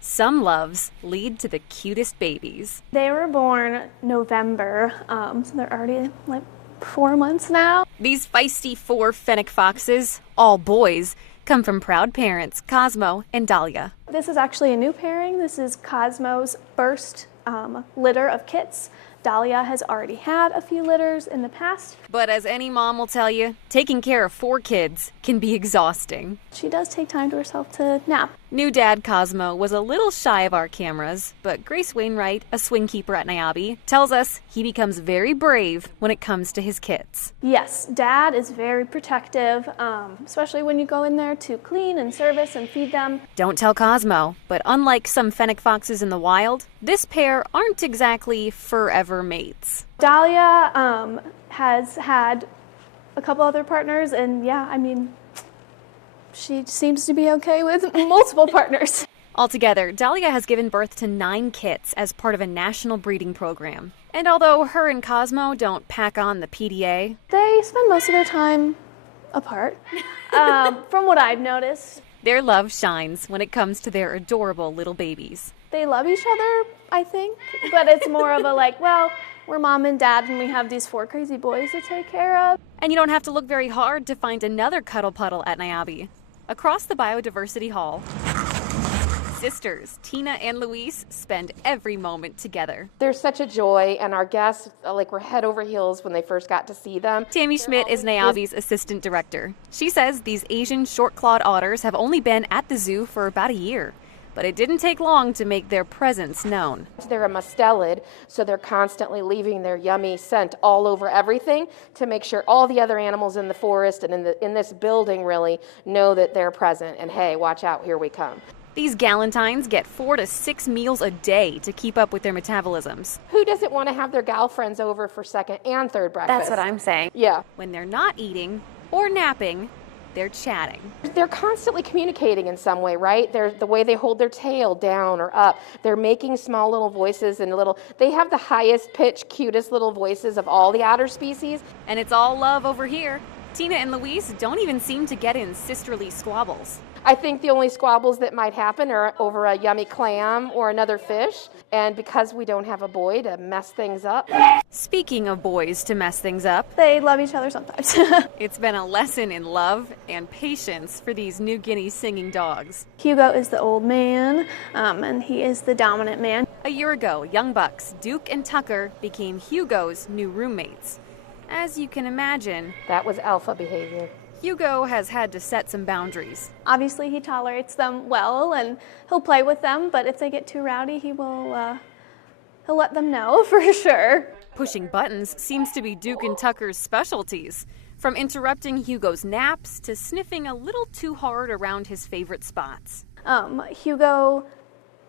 Some loves lead to the cutest babies. They were born November, so they're already like 4 months now. These feisty 4 fennec foxes, all boys, come from proud parents Cosmo and Dahlia. This is actually a new pairing. This is Cosmo's first litter of kits. Dahlia has already had a few litters in the past. But as any mom will tell you, taking care of 4 kids can be exhausting. She does take time to herself to nap. New dad Cosmo was a little shy of our cameras, but Grace Wainwright, a swing keeper at Niabi, tells us he becomes very brave when it comes to his kits. Yes, Dad is very protective, especially when you go in there to clean and service and feed them. Don't tell Cosmo, but unlike some fennec foxes in the wild, this pair aren't exactly forever mates. Dahlia has had a couple other partners, and yeah, I mean, she seems to be okay with multiple partners. Altogether, Dahlia has given birth to 9 kits as part of a national breeding program. And although her and Cosmo don't pack on the PDA, they spend most of their time apart, from what I've noticed. Their love shines when it comes to their adorable little babies. They love each other, I think, but it's more of a like, well, we're mom and dad and we have these 4 crazy boys to take care of. And you don't have to look very hard to find another cuddle puddle at Niabi. Across the Biodiversity Hall, sisters Tina and Louise spend every moment together. They're such a joy, and our guests were head over heels when they first got to see them. Tammy Schmidt is Niabi's assistant director. She says these Asian short-clawed otters have only been at the zoo for about a year, but it didn't take long to make their presence known. They're a mustelid, so they're constantly leaving their yummy scent all over everything to make sure all the other animals in the forest and in this building really know that they're present and, hey, watch out, here we come. These Valentines get 4 to 6 meals a day to keep up with their metabolisms. Who doesn't want to have their gal friends over for second and third breakfast? That's what I'm saying. Yeah. When they're not eating or napping, they're chatting. They're constantly communicating in some way, right? The way they hold their tail down or up. They're making small little voices and they have the highest pitched, cutest little voices of all the otter species. And it's all love over here. Tina and Louise don't even seem to get in sisterly squabbles. I think the only squabbles that might happen are over a yummy clam or another fish, and because we don't have a boy to mess things up. Speaking of boys to mess things up, they love each other sometimes. It's been a lesson in love and patience for these New Guinea singing dogs. Hugo is the old man, and he is the dominant man. A year ago, young bucks Duke and Tucker became Hugo's new roommates. As you can imagine, that was alpha behavior. Hugo has had to set some boundaries. Obviously, he tolerates them well, and he'll play with them, but if they get too rowdy, he'll let them know for sure. Pushing buttons seems to be Duke and Tucker's specialties, from interrupting Hugo's naps to sniffing a little too hard around his favorite spots. Hugo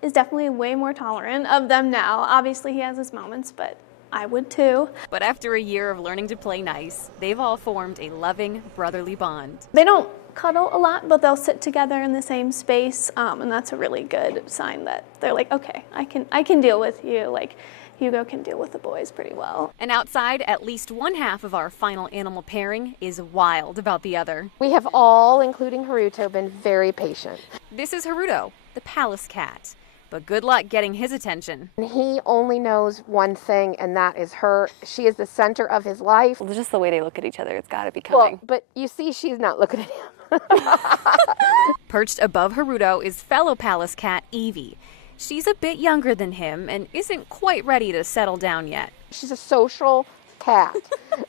is definitely way more tolerant of them now. Obviously, he has his moments, but I would too. But after a year of learning to play nice, they've all formed a loving, brotherly bond. They don't cuddle a lot, but they'll sit together in the same space, and that's a really good sign that they're like, okay, I can deal with you. Like, Hugo can deal with the boys pretty well. And outside, at least one half of our final animal pairing is wild about the other. We have all, including Haruto, been very patient. This is Haruto, the palace cat. But good luck getting his attention. He only knows one thing, and that is her. She is the center of his life. Well, just the way they look at each other, it's got to be coming. Well, but you see, she's not looking at him. Perched above Haruto is fellow palace cat Evie. She's a bit younger than him and isn't quite ready to settle down yet. She's a social cat,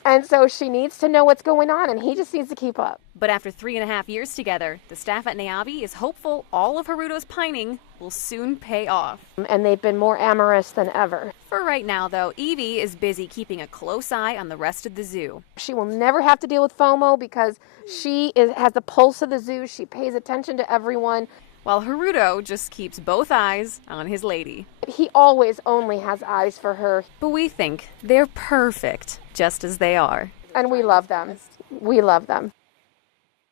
and so she needs to know what's going on, and he just needs to keep up. But after 3.5 years together, the staff at Niabi is hopeful all of Haruto's pining will soon pay off. And they've been more amorous than ever. For right now, though, Evie is busy keeping a close eye on the rest of the zoo. She will never have to deal with FOMO because she has the pulse of the zoo. She pays attention to everyone. While Haruto just keeps both eyes on his lady. He always only has eyes for her. But we think they're perfect, just as they are. And we love them. We love them.